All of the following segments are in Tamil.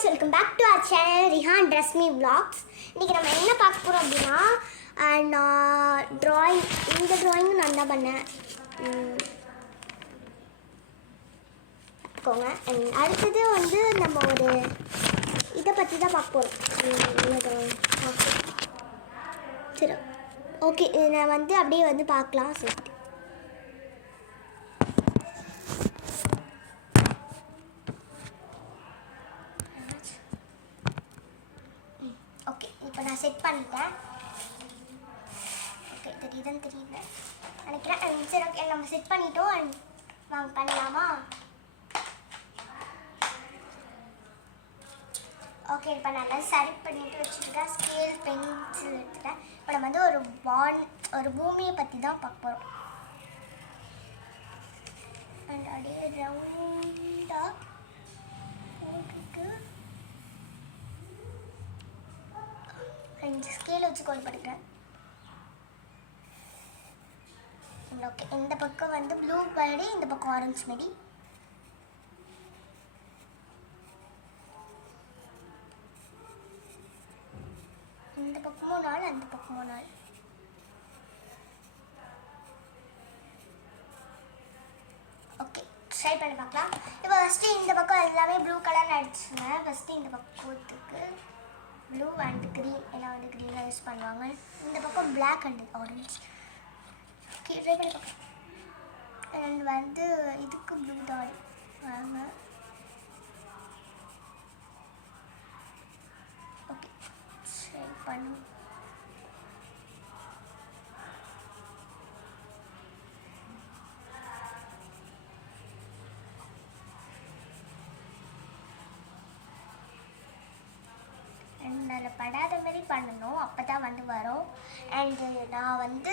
guys, welcome back to our channel Rihan Dress Me Vlogs. இன்னைக்கு நம்ம என்ன பார்க்க போறோம் அப்படினா drawing இந்த drawing நான் தான் பண்ணேன். கோங்க அடுத்து வந்து நம்ம ஒரு இத பத்தி தான் பார்க்க போறோம். சரி. ஓகே, நான் வந்து அப்படியே வந்து பார்க்கலாம். சரி. நான் செட் பண்ணிட்டேன். ஓகே, தெரியுது நினைக்கிறேன். சரி, ஓகே, நம்ம செட் பண்ணிட்டோம். வாங்க பண்ணலாமா? ஓகே, இப்போ நல்லா சரி பண்ணிட்டு வச்சுருக்கேன். ஸ்கேல் பென்சில் எடுத்துட்டேன். இப்போ நம்ம வந்து ஒரு பூமியை பற்றி தான் பார்க்க போகிறோம். அண்ட் அப்படியே ரவுண்டாக போட்டுட்டு ஸ்கேல் வச்சு கோல் பண்ணிக்கிறேன். ஓகே, இந்த பக்கம் வந்து ப்ளூ பேர்டு, இந்த பக்கம் ஆரஞ்சு மெடி. இந்த பக்கமும் நாள், அந்த பக்கமும் நாள். ஓகே, ட்ரை பண்ணி பார்க்கலாம். இப்போ ஃபஸ்ட்டு இந்த பக்கம் எல்லாமே ப்ளூ கலர் அடிச்சுங்க. ஃபஸ்ட்டு இந்த பக்கத்துக்கு ப்ளூ அண்ட் க்ரீன், ஏன்னா வந்து க்ரீனாக யூஸ் பண்ணுவாங்க. இந்த பக்கம் black and orange. Okay, try பண்ணி பார்க்கலாம். அண்ட் வந்து இதுக்கு ப்ளூ தான் வாங்க. ஓகே, ட்ரை பண்ணு. அதில் படாத மாதிரி பண்ணணும், அப்போ தான் வந்து வரும். அண்டு நான் வந்து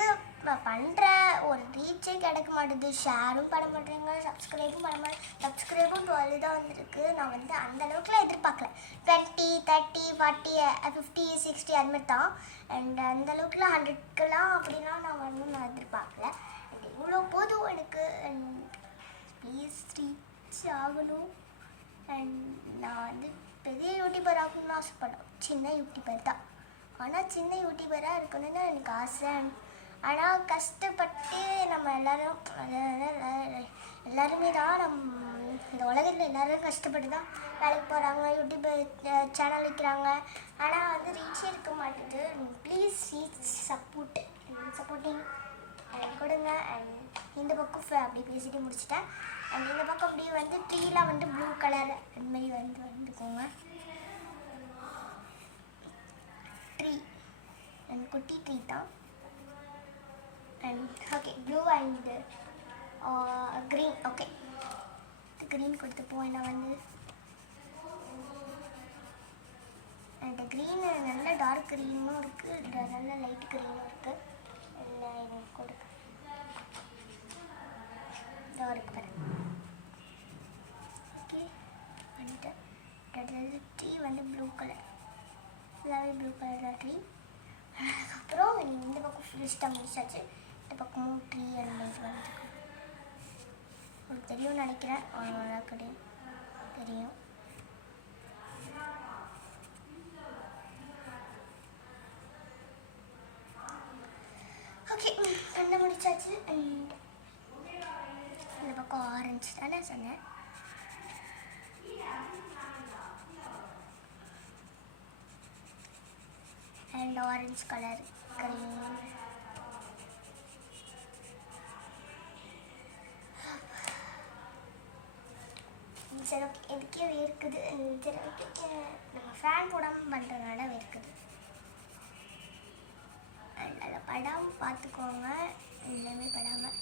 பண்ணுற ஒரு ரீச்சே கிடைக்க மாட்டேது. ஷேரும் பண்ண மாட்டேங்க, சப்ஸ்கிரைபும் பண்ண மாட்டேன். சப்ஸ்கிரைபும் 12 தான் வந்துருக்கு. நான் வந்து அந்தளவுக்குலாம் எதிர்பார்க்கல. 20, 30, 40, 50, 60 அது மாதிரி தான். அண்ட் அந்தளவுக்குலாம் 100க்குலாம் அப்படிலாம் நான் எதிர்பார்க்கல. அண்ட் இவ்வளோ போதும் எனக்கு. அண்ட் ப்ளீஸ் ரீச் ஆகணும். அண்ட் நான் வந்து பெரிய யூடியூபர் ஆகணும்னு ஆசைப்படும். சின்ன யூடியூபர் தான், ஆனால் சின்ன யூடியூபராக இருக்கணும்னு எனக்கு ஆசை. ஆனால் கஷ்டப்பட்டு நம்ம எல்லாருமே தான் இந்த உலகத்தில் எல்லோரும் கஷ்டப்பட்டு தான் வேலைக்கு போகிறாங்க, யூடியூப் சேனல் வைக்கிறாங்க. ஆனால் வந்து ரீச் இருக்க மாட்டேது. ப்ளீஸ் ரீச் சப்போர்ட்டிங் கொடுங்க. அண்ட் இந்த பக்கம் அப்படி பேசிட்டு முடிச்சிட்டேன். அண்ட் இந்த பக்கம் அப்படியே வந்து ட்ரீலாம் வந்து ப்ளூ கலர் அதுமாரி வந்துக்கோங்க. ட்ரீ அண்ட் குட்டி ட்ரீ தான். And okay, blue and green. Okay, green கொடுத்துப்போம். ஏன்னா வந்து அந்த க்ரீன் நல்ல டார்க் க்ரீனும் இருக்குது, நல்ல லைட் க்ரீனும் இருக்குது. எனக்கு கொடுக்க டார்க் கலர். ஓகே, வந்துட்டு ட்ரீ வந்து ப்ளூ கலர், ஃபுல்லாகவே ப்ளூ கலர் ட்ரீ. அதுக்கப்புறம் இந்த பக்கம் ஃபினிஷ்டாக முடிச்சாச்சு. இந்த பக்கமும் ட்ரீ அந்த மாதிரி வந்துருக்கு. உங்களுக்கு தெரியும்னு நினைக்கிறேன். நல்லா கிடையாது, தெரியும். ஓகே, அந்த முடிச்சாச்சு. அண்ட் இந்த பக்கம் ஆரஞ்சு தானே சொன்னேன். And orange colour green. சரி, ஓகே, இதுக்கே வேர்க்குது. சரி, ஓகே, நம்ம ஃபேன் போடாமல் பண்ணுறதுனால வேர்க்குது. அண்ட் அதில் படாமல் பார்த்துக்கோங்க, எல்லாமே படாமல்.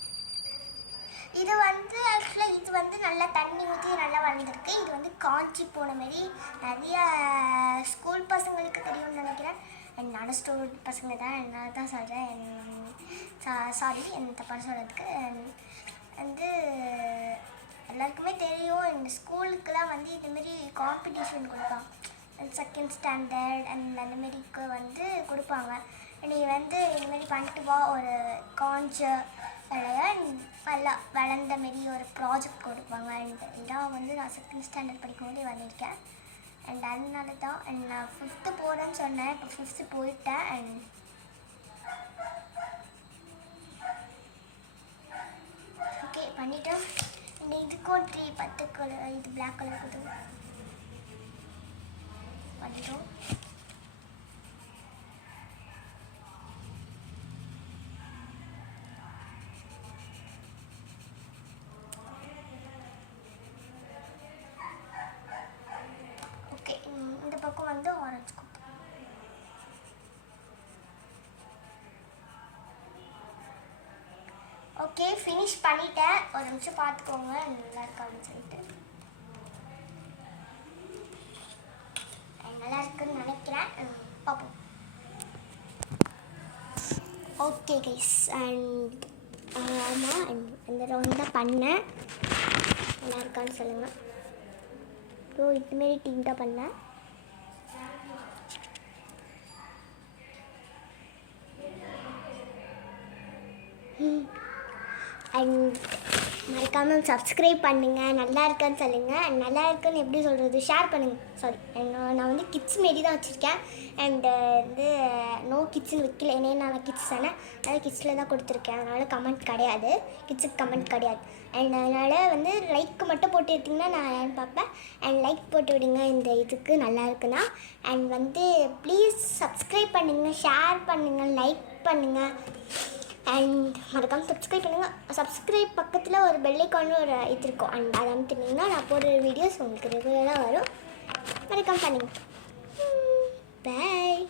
இது வந்து ஆக்சுவலாக இது வந்து நல்லா தண்ணி ஊற்றி நல்லா வளர்ந்துருக்கு. இது வந்து காஞ்சி போன மாரி நிறைய ஸ்கூல் பசங்களுக்கு தெரியும்னு நினைக்கிறேன். அண்ட் நான் ஸ்டூடெண்ட் பசங்க தான், என்ன தான் சொல்கிறேன். சாரி என்ன தப்பாக சொல்கிறதுக்கு. வந்து எல்லாருக்குமே தெரியும், இந்த ஸ்கூலுக்குலாம் வந்து இதுமாரி காம்படிஷன் கொடுப்பாங்க. செகண்ட் ஸ்டாண்டர்ட் அண்ட் அந்தமாரிக்கு வந்து கொடுப்பாங்க. நீ வந்து இதுமாரி பண்ணிட்டு வா, ஒரு காஞ்ச நல்லா வளர்ந்த மாரி ஒரு ப்ராஜெக்ட் கொடுப்பாங்க. இதான் வந்து நான் செகண்ட் ஸ்டாண்டர்ட் படிக்கும்போதே பண்ணியிருக்கேன். அண்ட் அதனால தான் அண்ட் நான் 5th போகிறேன்னு சொன்னேன். இப்போ 5th போயிட்டேன். அண்ட் ஓகே பண்ணிட்டேன். அண்ட் இதுக்கும் 10 கலர், இது பிளாக் கலர் கொடுத்து பண்ணிட்டோம். ஓகே இந்த பக்கம் வந்து ஆரஞ்சு கொடுத்து ஓகே ஃபினிஷ் பண்ணிட்டேன். ஒரு நிமிஷம் பார்த்துக்கோங்க நல்லா இருக்கான்னு சொல்லிட்டு. நல்லா இருக்குன்னு நினைக்கிறேன். பார்ப்போம். ஓகே கைஸ் அண்ட் ஆமாம் இந்த ரவுண்ட் தான் பண்ணேன். நல்லா இருக்கான்னு சொல்லுங்கள். ஸோ இதுமாரி டீம் தான் பண்ணேன். அண்ட் மறக்காமல் சப்ஸ்கிரைப் பண்ணுங்கள். நல்லா இருக்கான்னு சொல்லுங்கள். நல்லா இருக்குன்னு எப்படி சொல்கிறது, ஷேர் பண்ணுங்கள். சாரி நான் வந்து கிட்ஸ் மாரி தான் வச்சுருக்கேன். அண்டு வந்து நோ கிட்ஸ்னு வைக்கல. ஏன்னா நான் கிட்ஸ் தானே, அதனால் கிட்ஸில் தான் கொடுத்துருக்கேன். அதனால் கமெண்ட் கிடையாது, கிட்ஸுக்கு கமெண்ட் கிடையாது. அண்ட் அதனால் வந்து லைக் மட்டும் போட்டு எடுத்திங்கன்னா நான் யாருன்னு பார்ப்பேன். அண்ட் லைக் போட்டு விடுங்க இந்த இதுக்கு நல்லா இருக்குன்னா. அண்ட் வந்து ப்ளீஸ் சப்ஸ்கிரைப் பண்ணுங்கள், ஷேர் பண்ணுங்கள், லைக் பண்ணுங்கள். அண்ட் மறக்காமல் சப்ஸ்கிரைப் பண்ணுங்கள். சப்ஸ்கிரைப் பக்கத்தில் ஒரு பெல் ஐக்கான்னு ஒரு இது இருக்கும். அண்ட் அதை அமுத்துனீங்கன்னா நான் போடுற வீடியோஸ் உங்களுக்கு ரெகுலராக வரும். மறக்காமல் பண்ணுங்கள். பாய்.